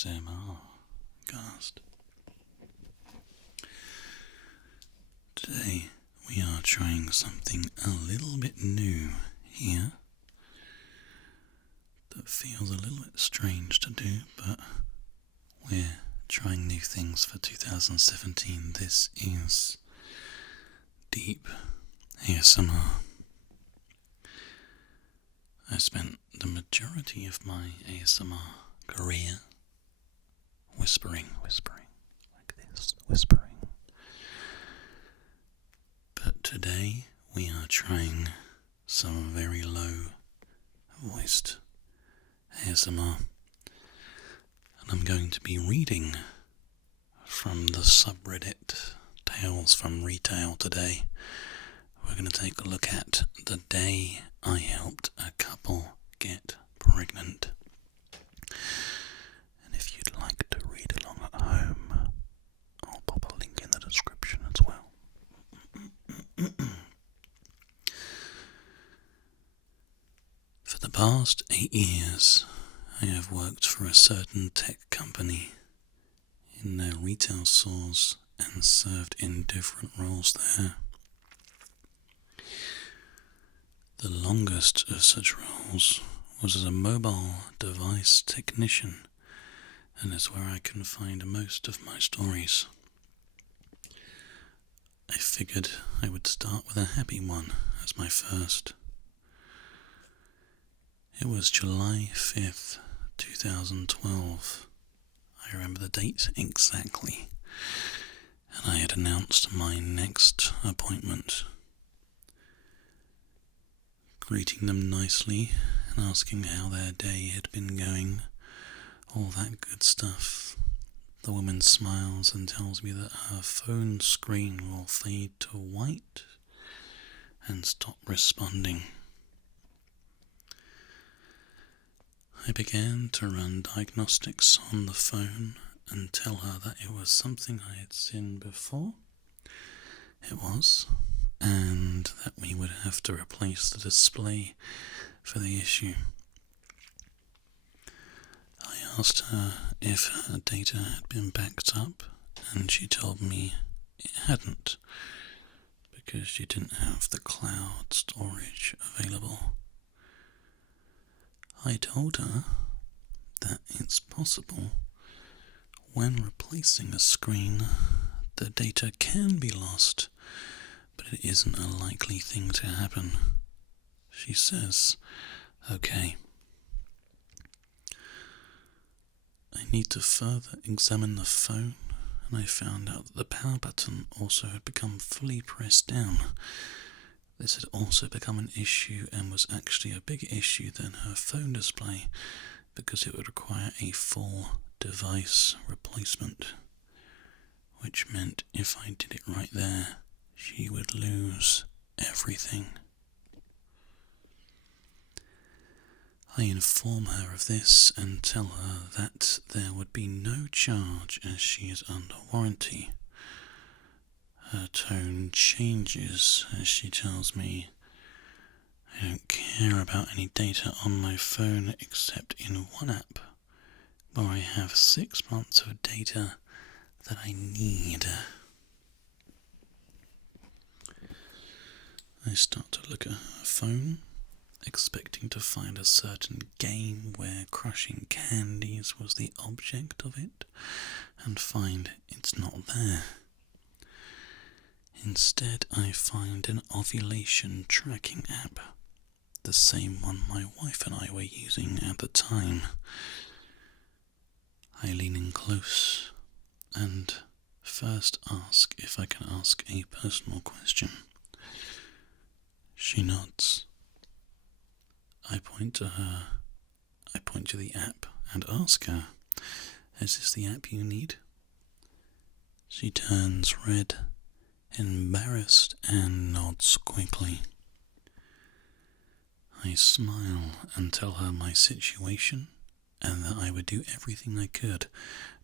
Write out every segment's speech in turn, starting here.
ASMRCast. Today we are trying something a little bit new here that feels a little bit strange to do, but we're trying new things for 2017. This is deep ASMR. I spent the majority of my ASMR career whispering like this, whispering. But today we are trying some very low voiced ASMR, and I'm going to be reading from the subreddit TalesFromRetail today. We're going to take a look at the day I helped a couple get pregnant. And if you'd like to read along at home, I'll pop a link in the description as well. For the past 8 years, I have worked for a certain tech company in their retail stores and served in different roles there. The longest of such roles was as a mobile device technician, and is where I can find most of my stories. I figured I would start with a happy one as my first. It was July 5th, 2012. I remember the date exactly, and I had announced my next appointment. Greeting them nicely and asking how their day had been going, all that good stuff. The woman smiles and tells me that her phone screen will fade to white and stop responding. I began to run diagnostics on the phone and tell her that it was something I had seen before. It was, and that we would have to replace the display for the issue. I asked her if her data had been backed up, and she told me it hadn't, because she didn't have the cloud storage available. I told her that it's possible when replacing a screen, the data can be lost, but it isn't a likely thing to happen. She says, okay. I need to further examine the phone, and I found out that the power button also had become fully pressed down. This had also become an issue and was actually a bigger issue than her phone display, because it would require a full device replacement, which meant if I did it right there, she would lose everything. I inform her of this and tell her that there would be no charge as she is under warranty. Her tone changes as she tells me, I don't care about any data on my phone except in one app, where I have 6 months of data that I need. I start to look at her phone, expecting to find a certain game where crushing candies was the object of it, and find it's not there. Instead, I find an ovulation tracking app, the same one my wife and I were using at the time. I lean in close and first ask if I can ask a personal question. She nods. I point to the app and ask her, is this the app you need? She turns red, embarrassed, and nods quickly. I smile and tell her my situation and that I would do everything I could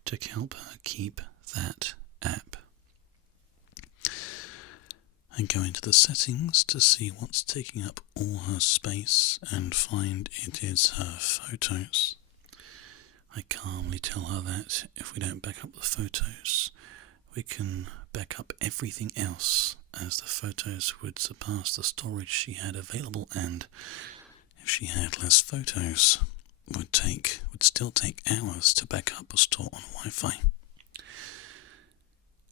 to help her keep that app. I go into the settings to see what's taking up all her space and find it is her photos, I calmly tell her that if we don't back up the photos, we can back up everything else, as the photos would surpass the storage she had available, and if she had less photos, would still take hours to back up or store on Wi-Fi.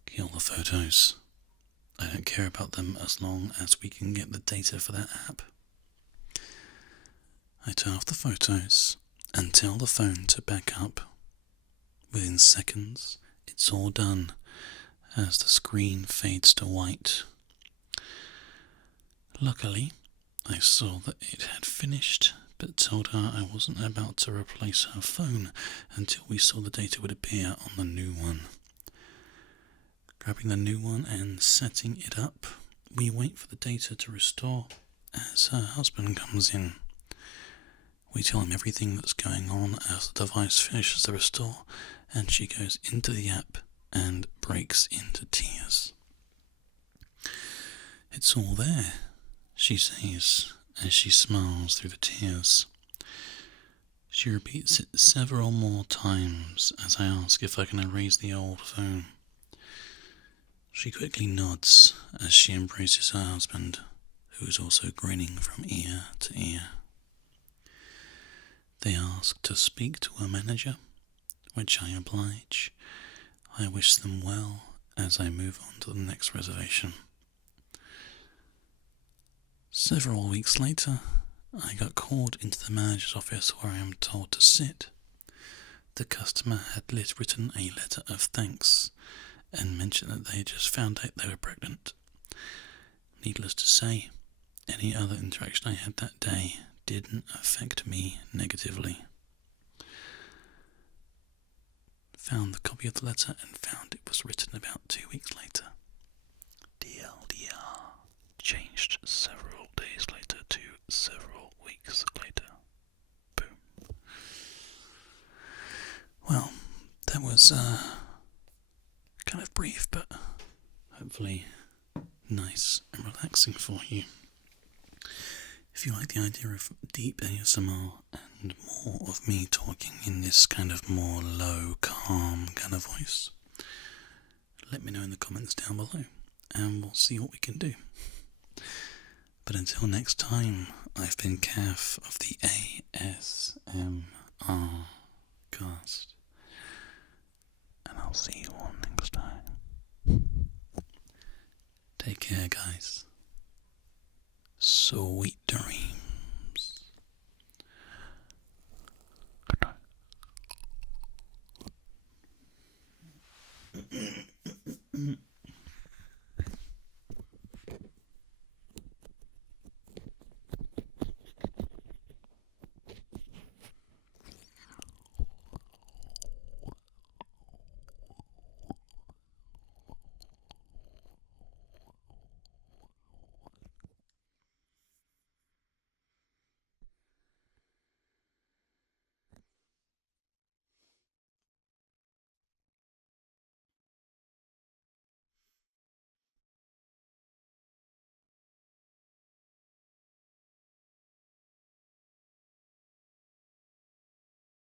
Kill the photos. I don't care about them as long as we can get the data for that app. I turn off the photos and tell the phone to back up. Within seconds, it's all done as the screen fades to white. Luckily, I saw that it had finished, but told her I wasn't about to replace her phone until we saw the data would appear on the new one. Grabbing the new one and setting it up, we wait for the data to restore as her husband comes in. We tell him everything that's going on as the device finishes the restore, and she goes into the app and breaks into tears. "It's all there," she says as she smiles through the tears. She repeats it several more times as I ask if I can erase the old phone. She quickly nods as she embraces her husband, who is also grinning from ear to ear. They ask to speak to a manager, which I oblige. I wish them well as I move on to the next reservation. Several weeks later, I got called into the manager's office where I am told to sit. The customer had written a letter of thanks and mentioned that they just found out they were pregnant. Needless to say, any other interaction I had that day didn't affect me negatively. Found the copy of the letter and found it was written about 2 weeks later. DLDR. Changed several days later to several weeks later. Boom. Well, that was kind of brief, but hopefully nice and relaxing for you. If you like the idea of deep ASMR and more of me talking in this kind of more low, calm kind of voice, let me know in the comments down below and we'll see what we can do. But until next time, I've been Kath of the ASMRcast, and I'll see you all next time. Take care, guys. Sweet dreams.